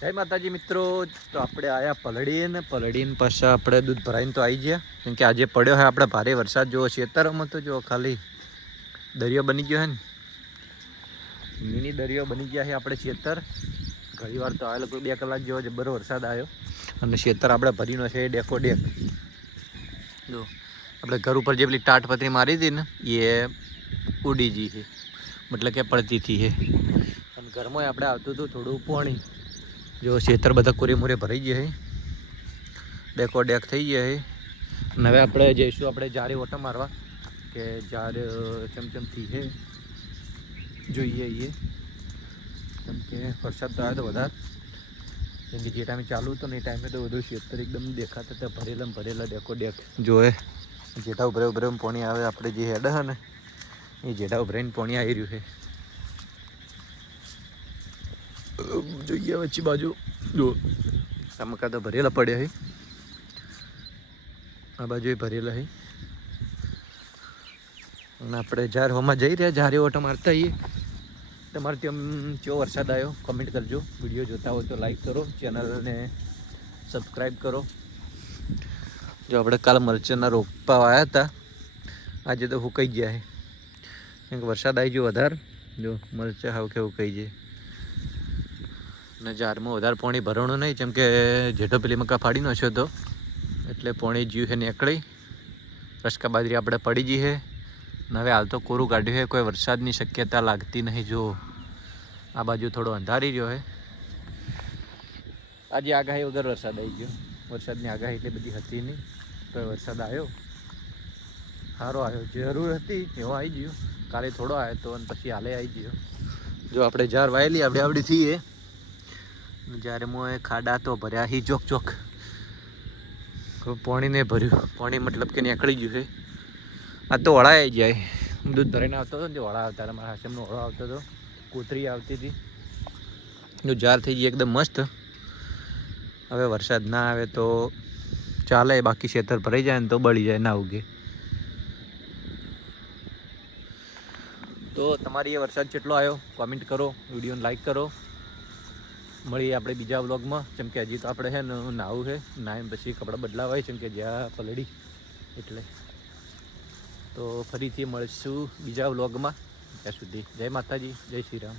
જય માતાજી મિત્રો. તો આપણે આયા પલળીને પાછા આપણે દૂધ ભરાઈને તો આવી ગયા, કેમ કે આજે પડ્યો છે આપણે ભારે વરસાદ. જો ખેતરોમાં તો જો ખાલી દરિયો બની ગયો છે ને, મિની દરિયો બની ગયા છે આપણે ખેતર. ઘણી વાર તો આવેલો કોઈ 2 કલાક જેવો જબરો વરસાદ આવ્યો અને ખેતર આપણે ભરીનો છે ડેકો ડેક. જો આપણે ઘર ઉપર જે પેલી ટાટપત્રી મારી હતી ને એ ઉડી ગઈ છે, મતલબ કે પડતી હતી છે. અને ઘરમાં આપણે આવતું હતું થોડું પાણી. જો ખેતર બધા કોરે મોરે ભરાઈ ગયા છે, ડેકો ડેક થઈ ગયા છે. અને હવે આપણે જઈશું આપણે જારે ઓટો મારવા, કે જાર ચમચમથી છે જોઈએ એ. કેમ કે વરસાદ તો આવ્યો તો વધારે, કેમ કે જે ટાઈમે ચાલુ હતો ને એ ટાઈમે તો બધું ખેતર એકદમ દેખાતા હતા ભરેલા ડેકો ડેક. જોએ જેઠા ઉભરે પાણી આવે, આપણે જે હેડ છે ને એ જેઠા ઉભરાઈને પાણી આવી રહ્યું છે. જોઈએ વચ્ચે બાજુ જો ટમકા તો ભરેલા પડ્યા છે, આ બાજુ ભરેલા છે. અને આપણે જાર હોમાં જઈ રહ્યા, જારે ઓટો મારતા આવીએ. તમારે ત્યાં કેવો વરસાદ આવ્યો કમેન્ટ કરજો. વિડીયો જોતા હોય તો લાઈક કરો, ચેનલને સબસ્ક્રાઈબ કરો. જો આપણે કાલ મરચાંના રોપવા આવ્યા હતા, આજે તો સુકાઈ ગયા છે, કેમ કે વરસાદ આવી ગયો વધારે. જો મરચાં હાવ કે સુકાઈ જાય. અને જારમાં વધારે પાણી ભરવાનું નહીં, જેમ કે જેઠો પેલી મકા ફાડી નાખ્યો હતો એટલે પાણી જ્યું છે નીકળી. રસકા બાજરી આપણે પડી ગઈ છે. અને હવે હાલ તો કોરું કાઢ્યું છે, કોઈ વરસાદની શક્યતા લાગતી નહીં. જો આ બાજુ થોડો અંધારી રહ્યો છે. આજે આગાહી વગર વરસાદ આવી ગયો. વરસાદની આગાહી એટલી બધી હતી નહીં, તો વરસાદ આવ્યો, સારો આવ્યો. જરૂર હતી એવો આવી ગયો. કાલે થોડો આવ્યો તો અને પછી હાલે આવી ગયો. જો આપણે જાર વાયેલી આવડી થઈએ, જ્યારે મોં ખાડા તો ભર્યા હી ચોક. પાણી ને ભર્યું, પાણી મતલબ કે નીકળી ગયું છે. આ તો વળા આવી જાય. દૂધ ભરાઈને આવતો હતો ને, વળા આવતા હતા. મારા હાસમનો વળો આવતો હતો, કૂતરી આવતી હતી. જો જાર થઈ ગઈ એકદમ મસ્ત. હવે વરસાદ ના આવે તો ચાલે, બાકી ખેતર ભરાઈ જાય ને તો બળી જાય, ના ઉગે. તો તમારી એ વરસાદ કેટલો આવ્યો કોમેન્ટ કરો, વિડીયોને લાઈક કરો. મળીએ આપણે બીજા વ્લોગમાં. જેમ કે હજી તો આપણે છે ને નાવું છે, નાહીને પછી કપડાં બદલાવાય, જેમ કે જ્યાં પલળી એટલે. તો ફરીથી મળીશું બીજા વ્લોગમાં. ત્યાં સુધી જય માતાજી, જય શ્રી રામ.